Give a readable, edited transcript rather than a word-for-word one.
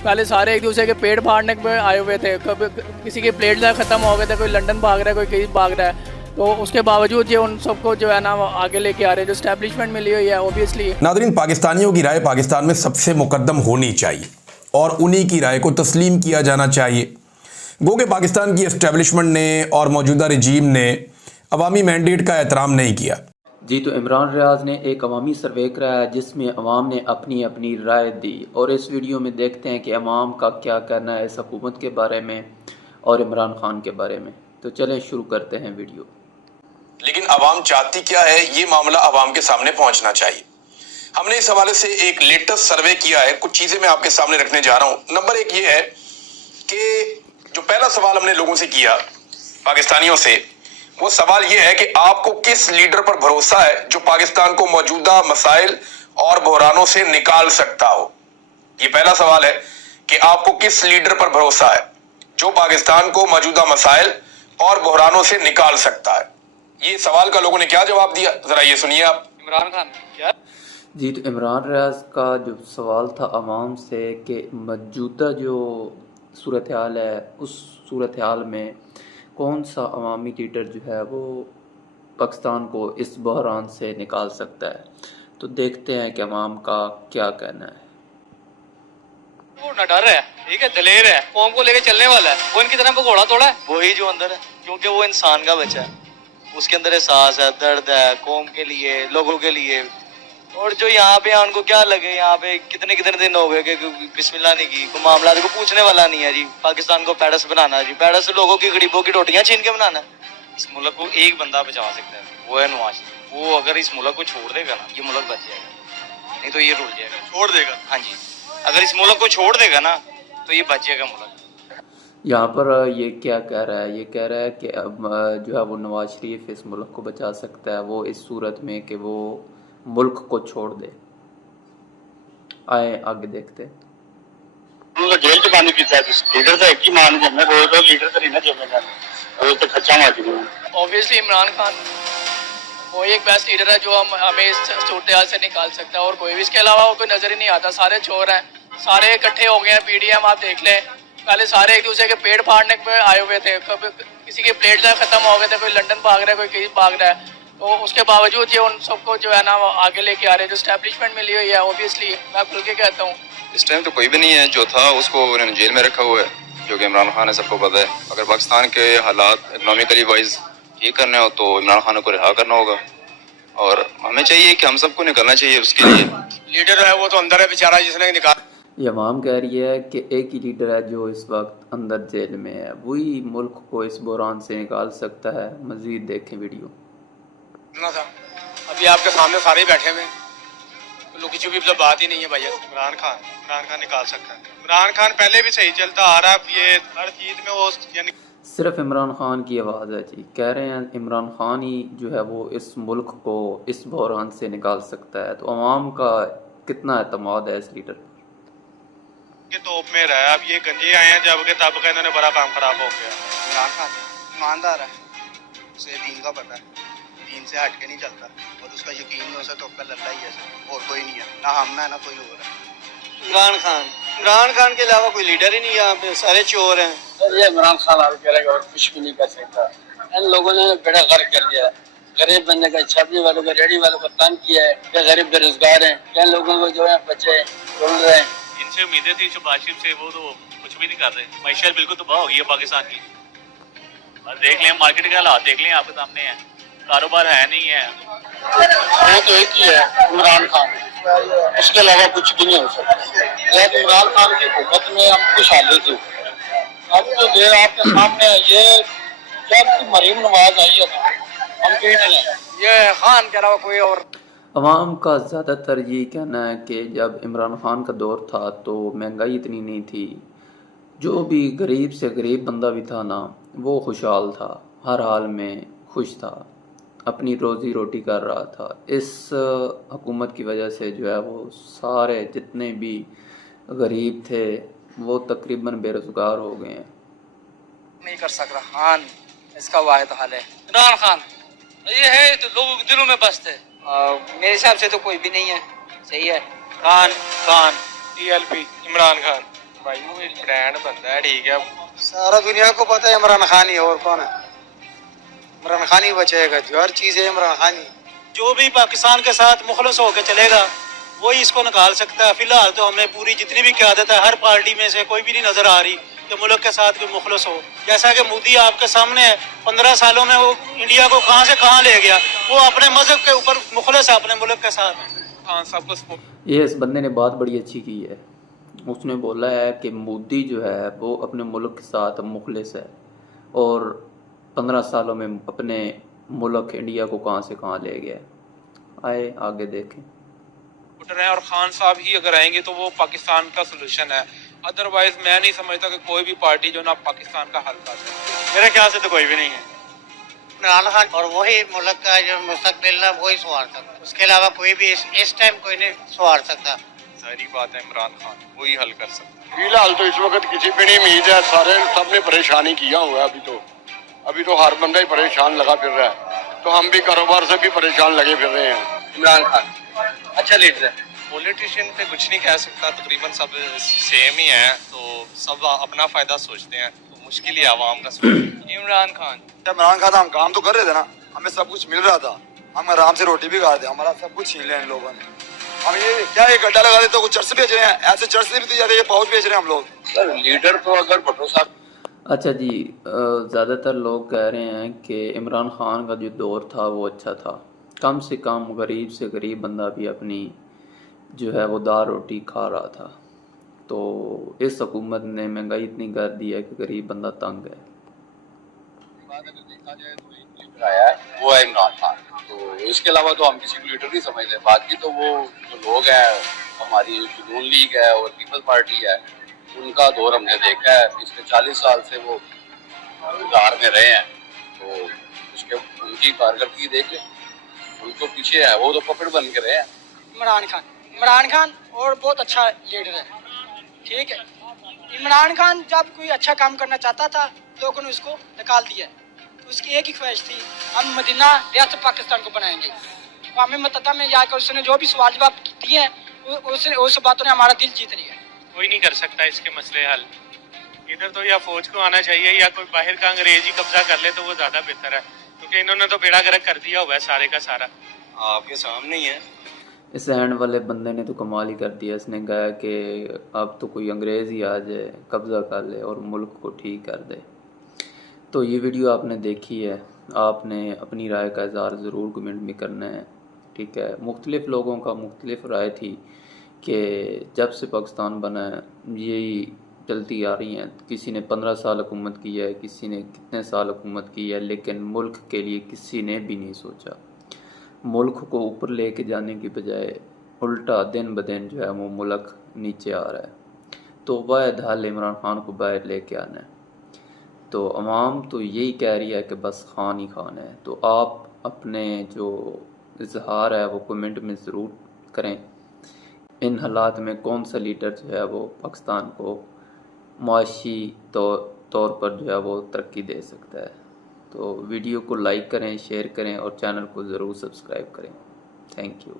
पहले सारे एक दूसरे के पेट फाड़ने पे आए हुए थे, कभी किसी के प्लेट ख़त्म हो गए थे, कोई लंदन भाग रहा है, कोई कहीं भाग रहा है, तो उसके बावजूद ये उन सबको जो है ना आगे लेके आ रहे हैं, जो स्टैब्लिशमेंट मिली हुई है ओबियसली। नादरीन, पाकिस्तानियों की राय पाकिस्तान में सबसे मुकद्दम होनी चाहिए और उन्हीं की राय को तस्लीम किया जाना चाहिए। गो कि पाकिस्तान की एस्टेब्लिशमेंट ने और मौजूदा रजीम ने अवामी मैंडेट का एहतराम नहीं किया। जी, तो इमरान रियाज ने एक अवामी सर्वे कराया जिसमें अवाम ने अपनी अपनी राय दी, और इस वीडियो में देखते हैं कि अवाम का क्या कहना है इस हुकूमत के बारे में और इमरान खान के बारे में। तो चलें शुरू करते हैं वीडियो। लेकिन अवाम चाहती क्या है, ये मामला अवाम के सामने पहुंचना चाहिए। हमने इस हवाले से एक लेटेस्ट सर्वे किया है, कुछ चीजें मैं आपके सामने रखने जा रहा हूं। नंबर एक ये है कि जो पहला सवाल हमने लोगों से किया, पाकिस्तानियों से, वो सवाल ये है कि आपको किस लीडर पर भरोसा है जो पाकिस्तान को मौजूदा मसाइल और बहरानों से निकाल सकता हो। ये पहला सवाल है कि आपको किस लीडर पर भरोसा है जो पाकिस्तान को मौजूदा मसाइल और बहरानों से निकाल सकता है। ये सवाल का लोगों ने क्या जवाब दिया, जरा ये सुनिए आप। इमरान खान क्या? जी, तो इमरान रियाज का जो सवाल था अवाम से कि मौजूदा जो सूरत हाल है, उस सूरत हाल में कौन सा अवामी लीडर जो है वो पाकिस्तान को इस बहरान से निकाल सकता है। तो देखते हैं कि अवाम का क्या कहना है। वो न डर है, ठीक है, दलेर है, कौम को लेके चलने वाला है, वो इनकी तरह घोड़ा तोड़ा है, वही जो अंदर है, क्योंकि वो इंसान का बच्चा है, उसके अंदर एहसास है, दर्द है कौम के लिए, लोगों के लिए। और जो यहाँ पे उनको क्या लगे, यहाँ पे कितने कितने दिन हो गए कि बिस्मिल्लाह नहीं की, कोई मामला को पूछने वाला नहीं है जी। पाकिस्तान को पैडस बनाना जी, पैडस लोगों की गरीबों की रोटियां छीन के बनाना। इस मुल्क को एक बंदा बचा सकता है, वो है नवाज। वो अगर इस मुल्क को छोड़ देगा ना, ये मुल्क बच जाएगा, नहीं तो ये रुल जाएगा। छोड़ देगा? हाँ जी, अगर इस मुल्क को छोड़ देगा ना तो ये बच जाएगा मुल्क। यहाँ पर ये क्या कह रहा है, ये कह रहा है कि अब जो है वो नवाज शरीफ इस मुल्क को बचा सकता है, वो इस सूरत में कि वो मुल्क को छोड़ दे। आए आगे देखते हैं। जेल च बंद किया लीडर तो एक ही मान जमना, रोज रोज लीडर तो नहीं ना जमेगा, रोज तो खच्चा मार देगा। ऑब्वियसली इमरान खान वो एक बेस्ट लीडर है जो हमें इस सूरत हाल से निकाल सकता है, और कोई भी इसके अलावा वो कोई नजर ही नहीं आता। सारे चोर हैं, सारे इकट्ठे हो गए हैं। पीडीएम आप देख लें, पहले सारे एक दूसरे के पेट फाड़ने पे आए हुए थे, कभी किसी के प्लेट खत्म हो गए थे, कोई लंदन भाग रहा है, कोई कहीं भाग रहा है, तो उसके बावजूद ये उन सबको जो है ना आगे लेके आ रहे हैं, जो स्टैब्लिशमेंट मिली हुई है। ओबियसली मैं खुल के कहता हूँ, इस टाइम तो कोई भी नहीं है, जो था उसको उन्होंने जेल में रखा हुआ है, जो कि इमरान खान है, सबको पता है। अगर पाकिस्तान के हालात इकनॉमिकली वाइज ठीक करने हो तो इमरान खान को रिहा करना होगा, और हमें चाहिए कि हम सबको निकलना चाहिए। उसके लिए लीडर है वो तो अंदर है बेचारा, जिसने निकाल। ये अवाम कह रही है कि एक ही लीडर है जो इस वक्त अंदर जेल में है, वही मुल्क को इस बहरान से निकाल सकता है। मजीद देखें वीडियो। था अभी आपके सामने सारे बैठे हुए, तो लोग की भी बात ही नहीं है भैया। इमरान खान निकाल सकता है। इमरान खान पहले भी सही चलता आ रहा है, ये हर चीज में वो यानी सिर्फ इमरान खान की आवाज़ है जी। कह रहे हैं इमरान खान ही जो है वो इस मुल्क को इस बहरान से निकाल सकता है। तो अवाम का कितना एतमाद है इस लीडर के तोप में रहा है। अब ये गंजे आए हैं जब के तब का इन्होंने बड़ा काम खराब हो गया। इमरान खान ईमानदार है, उसे दीन का पता है, दीन से हट के नहीं चलता, और उसका यकीन नहीं, उसे तो लल्ला ही है, और कोई नहीं है, ना हम है ना कोई और है। इमरान खान के अलावा कोई लीडर ही नहीं है, यहाँ पे सारे चोर हैं। ये इमरान खान आगे करेगा और कुछ भी नहीं कर सकता। इन लोगों ने बेड़ा गर्क कर दिया, गरीब बंदे का, छापने वालों का, रेडी वालों का तंग किया है। क्या गरीब बेरोजगार हैं, क्या लोगों को जो है बच्चे रोल रहे हैं। इनसे उम्मीदें थी शहबाज शरीफ से, वो तो कुछ भी नहीं कर रहे। मैशत बिल्कुल तबाह हो गई है पाकिस्तान की। देख लें मार्केट के हालात, देख लें आपके सामने है, कारोबार है नहीं है। वो तो एक ही है इमरान खान, उसके अलावा कुछ भी नहीं हो सकता। लेकिन इमरान खान की हुकूमत में हम खुशहाली थी। अब तो देर आपके सामने ये जब मरीम नवाज आई है हम कहीं नहीं है, ये खान के अलावा कोई और। अवाम का ज़्यादातर ये कहना है कि जब इमरान खान का दौर था तो महंगाई इतनी नहीं थी, जो भी गरीब से गरीब बंदा भी था ना, वो खुशहाल था, हर हाल में खुश था, अपनी रोज़ी रोटी कर रहा था। इस हुकूमत की वजह से जो है वो सारे जितने भी गरीब थे वो तकरीबन बेरोज़गार हो गए हैं। नहीं कर सकता खान, इसका वाहिद हल है इमरान खान। ये है तो लोगों के दिलों में बसते। मेरे हिसाब से तो कोई भी नहीं है, सही है। खान टीएलपी इमरान खान भाई वो एक ब्रांड बनता है, ठीक है। सारा दुनिया को पता है इमरान खान ही, और कौन है? इमरान खान ही बचेगा, जो हर चीज़ है इमरान खान ही। जो भी पाकिस्तान के साथ मुखलस होकर चलेगा वही इसको निकाल सकता है। फिलहाल तो हमें पूरी जितनी भी क़यादत है हर पार्टी में से कोई भी नहीं नजर आ रही कि मुल्क के साथ कोई मुखलस हो। जैसा कि मोदी आपके सामने है, 15 सालों में वो इंडिया को कहां से कहां ले गया। वो अपने मजहब के ऊपर मुखलस है अपने मुल्क के साथ। हाँ, सबको ये इस बंदे ने बात बड़ी अच्छी की है। उसने बोला है कि मोदी जो है वो अपने मुल्क के साथ मुखलिस है और 15 सालों में अपने मुल्क इंडिया को कहां से कहां ले गया। आए आगे देखें। है और खान साहब ही अगर आएंगे तो वो पाकिस्तान का सोल्यूशन है। अदरवाइज मैं नहीं समझता कि कोई भी पार्टी जो ना पाकिस्तान का हल कर सकती है। मेरे ख्याल से तो कोई भी नहीं है। इमरान खान और वही मुल्क का जो मुस्तकबिल है वही संवार सकता, उसके अलावा कोई भी इस टाइम कोई नहीं संवार सकता। सारी बात है, इमरान खान वही हल कर सकता है। फिलहाल तो इस वक्त किसी पे नहीं उम्मीद है, सारे सबने परेशानी किया हुआ है। अभी तो हर बंदा ही परेशान लगा फिर रहा है, तो हम भी कारोबार से भी परेशान लगे फिर रहे हैं। इमरान खान अच्छा लीडर है। पॉलिटिशियन पे कुछ नहीं कह सकता, तकरीबन सब सेम ही है, तो सब अपना फायदा सोचते हैं, तो मुश्किल ही आवाम का इमरान खान इमरान खान हम काम तो कर रहे थे ना, हमें सब कुछ मिल रहा था, हम आराम से रोटी भी खा रहे थे, हमारा सब कुछ छीन लिया इन लोगों ने। हम ये क्या एक गड्ढा लगा देते तो कुछ चर्च बेच रहे हैं, ऐसे चर्च से भी तो ज्यादा ये पाउच बेच रहे हैं हम लोग। सर लीडर तो अगर भुट्टो साहब। अच्छा जी, ज़्यादातर लोग कह रहे हैं कि इमरान खान का जो दौर था वो अच्छा था। कम से कम गरीब से गरीब बंदा भी अपनी जो है वो दाल रोटी खा रहा था। तो इस हुकूमत ने महंगाई इतनी कर दी है कि गरीब बंदा तंग है। देखा जाए तो एक लीडर आया है, वो है इमरान खान। तो इसके अलावा तो हम किसी को लीडर नहीं समझते। बाकी तो वो जो लोग हैं, हमारी नून लीग है और पीपल्स पार्टी है, उनका दौर हमने देखा है। पिछले 40 साल से वो इक़्तिदार में रहे हैं, तो उसके उनकी कारकर्दगी देख लें, उनको पीछे है, वो तो पकड़ बन के रहे हैं। इमरान खान और बहुत अच्छा लीडर है, ठीक है। इमरान खान जब कोई अच्छा काम करना चाहता था लोगों ने उसको निकाल दिया। उसकी एक ही ख्वाहिश थी, हम मदीना रियासत पाकिस्तान को बनाएंगे। क़ौमी मुत्तहिदा में जाकर उसने जो भी सवाल जवाब दिए हैं उस बातों ने हमारा दिल जीत लिया। कोई नहीं कर सकता इसके मसले हल। इधर तो या फौज को आना चाहिए या कोई बाहर का अंग्रेज ही कब्जा कर ले तो वो ज़्यादा बेहतर है, क्योंकि इन्होंने तो बेड़ा गर्क कर दिया हुआ है सारे का सारा, आपके सामने ही है। इस हैंड वाले बंदे ने तो कमाल ही कर दिया। इसने कहा कि अब तो कोई अंग्रेज़ ही आ जाए, कब्ज़ा कर ले और मुल्क को ठीक कर दे। तो ये वीडियो आपने देखी है, आपने अपनी राय का इज़हार ज़रूर कमेंट में करना है, ठीक है। मुख्तलिफ़ लोगों का मुख्तलिफ़ राय थी कि जब से पाकिस्तान बना है यही चलती आ रही हैं। किसी ने 15 साल हुकूमत की है, किसी ने कितने साल हुकूमत की है, लेकिन मुल्क के लिए किसी ने भी नहीं सोचा। मुल्क को ऊपर लेके जाने की बजाय उल्टा दिन ब दिन जो है वो मुल्क नीचे आ रहा है। तो वाहिद हल इमरान खान को बाहर लेके आना है। तो अवाम तो यही कह रही है कि बस खान ही खान है। तो आप अपने जो इजहार है वो कमेंट में ज़रूर करें। इन हालात में कौन सा लीडर जो है वो पाकिस्तान को मुआशी तौर पर जो है वो तरक्की दे सकता है। तो वीडियो को लाइक करें, शेयर करें और चैनल को ज़रूर सब्सक्राइब करें। Thank you.